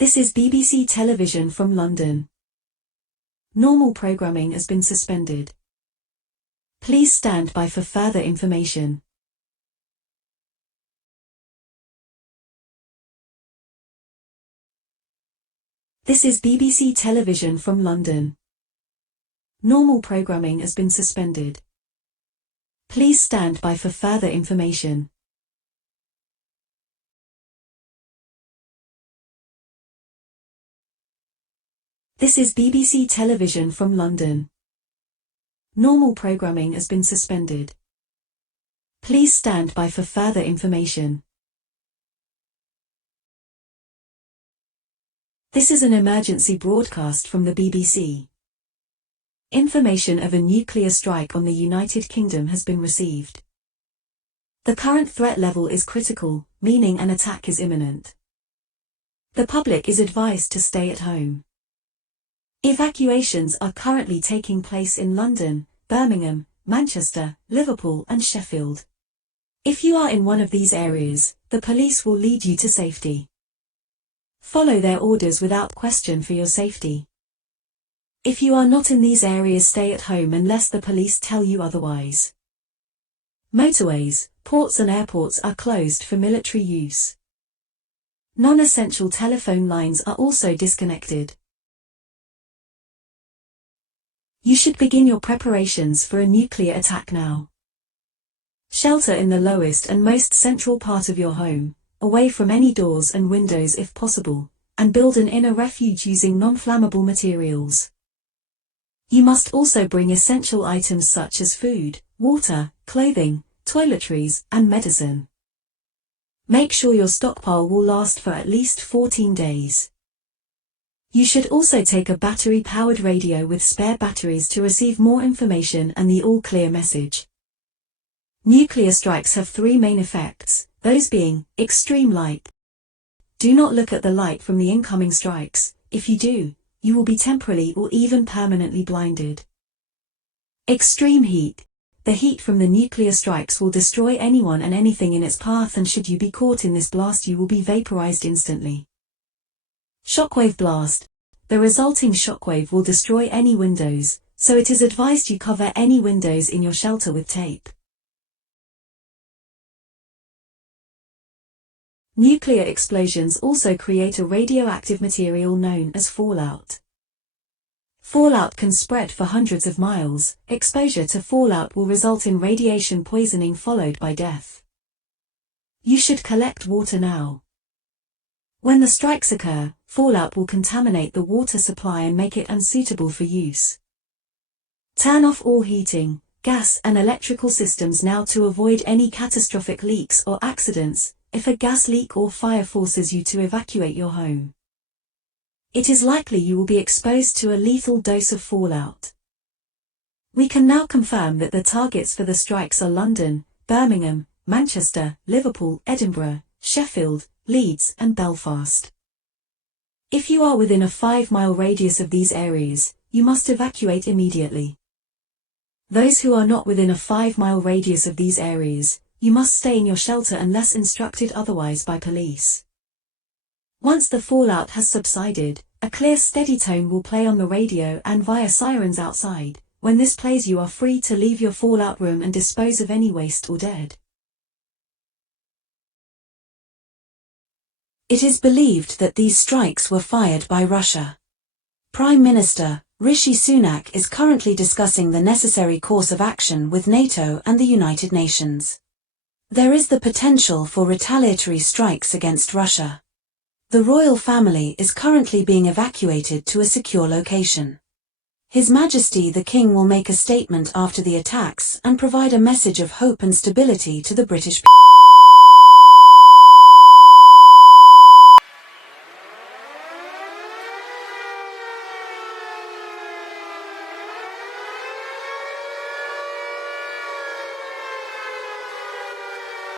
This is BBC Television from London. Normal programming has been suspended. Please stand by for further information. This is BBC Television from London. Normal programming has been suspended. Please stand by for further information. This is BBC Television from London. Normal programming has been suspended. Please stand by for further information. This is an emergency broadcast from the BBC. Information of a nuclear strike on the United Kingdom has been received. The current threat level is critical, meaning an attack is imminent. The public is advised to stay at home. Evacuations are currently taking place in London, Birmingham, Manchester, Liverpool and Sheffield. If you are in one of these areas, the police will lead you to safety. Follow their orders without question for your safety. If you are not in these areas, stay at home unless the police tell you otherwise. Motorways, ports and airports are closed for military use. Non-essential telephone lines are also disconnected. You should begin your preparations for a nuclear attack now. Shelter in the lowest and most central part of your home, away from any doors and windows if possible, and build an inner refuge using non-flammable materials. You must also bring essential items such as food, water, clothing, toiletries, and medicine. Make sure your stockpile will last for at least 14 days. You should also take a battery-powered radio with spare batteries to receive more information and the all-clear message. Nuclear strikes have three main effects, those being, extreme light. Do not look at the light from the incoming strikes. If you do, you will be temporarily or even permanently blinded. Extreme heat. The heat from the nuclear strikes will destroy anyone and anything in its path, and should you be caught in this blast you will be vaporized instantly. Shockwave blast. The resulting shockwave will destroy any windows, so it is advised you cover any windows in your shelter with tape. Nuclear explosions also create a radioactive material known as fallout. Fallout can spread for hundreds of miles. Exposure to fallout will result in radiation poisoning followed by death. You should collect water now. When the strikes occur, fallout will contaminate the water supply and make it unsuitable for use. Turn off all heating, gas and electrical systems now to avoid any catastrophic leaks or accidents, if a gas leak or fire forces you to evacuate your home. It is likely you will be exposed to a lethal dose of fallout. We can now confirm that the targets for the strikes are London, Birmingham, Manchester, Liverpool, Edinburgh, Sheffield, Leeds and Belfast. If you are within a 5-mile radius of these areas, you must evacuate immediately. Those who are not within a 5-mile radius of these areas, you must stay in your shelter unless instructed otherwise by police. Once the fallout has subsided, a clear steady tone will play on the radio and via sirens outside. When this plays, you are free to leave your fallout room and dispose of any waste or dead. It is believed that these strikes were fired by Russia. Prime Minister Rishi Sunak is currently discussing the necessary course of action with NATO and the United Nations. There is the potential for retaliatory strikes against Russia. The royal family is currently being evacuated to a secure location. His Majesty the King will make a statement after the attacks and provide a message of hope and stability to the British people.